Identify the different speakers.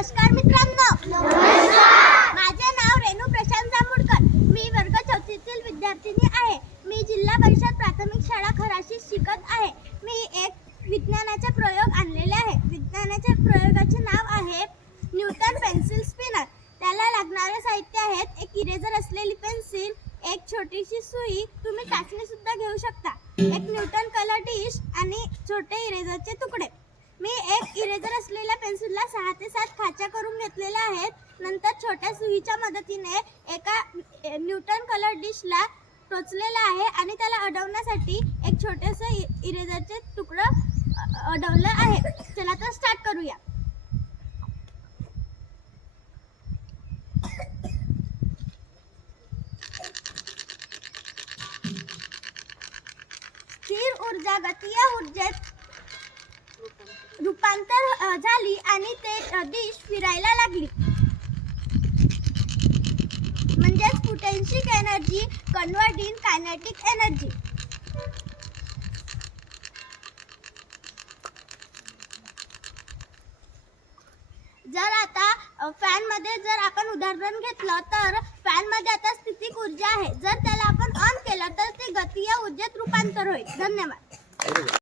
Speaker 1: नमस्कार मित्रांनो. माझे नाव रेणू प्रशांत जांभूडकर मी वर्ग चौथीतील विद्यार्थिनी आहे. मी जिल्हा परिषद प्राथमिक शाळा खराशी शिकत आहे. मी एक विज्ञानाचे प्रयोग आणलेले आहे. विज्ञानाच्या प्रयोगाचे नाव आहे न्यूटन पेन्सिल स्पिनर. त्याला लागणारे साहित्य आहेत एक इरेजर असलेली पेन्सिल एक छोटीशी सुई. तुम्ही टाचणी सुद्धा घेऊ शकता. एक न्यूटन कलर डिश आणि छोटे इरेजरचे तुकडे मी एक इरेजर असलेल्या पेन्सिलला सहा ते सात खाच्या करून घेतलेल्या आहेत. नंतर छोट्या सुईच्या मदतीने एका न्यूटन कलर डिशला टोचलेला आहे आणि त्याला अडवण्यासाठी एक छोटंसं इरेजरचे तुकडं अडवलं आहे. चला तर स्टार्ट करूया. स्थिर ऊर्जा गतीय ऊर्जेत रूपांतर झाली आणि ते डिश फिरायला लागली. म्हणजेच potential energy convert in kinetic energy जर आता फॅनमध्ये जर आपण उदाहरण घेतलं तर फॅनमध्ये आता स्थितिक ऊर्जा आहे. जर त्याला आपण ऑन केलं तर ते गतीय ऊर्जेत रूपांतर होईल. धन्यवाद.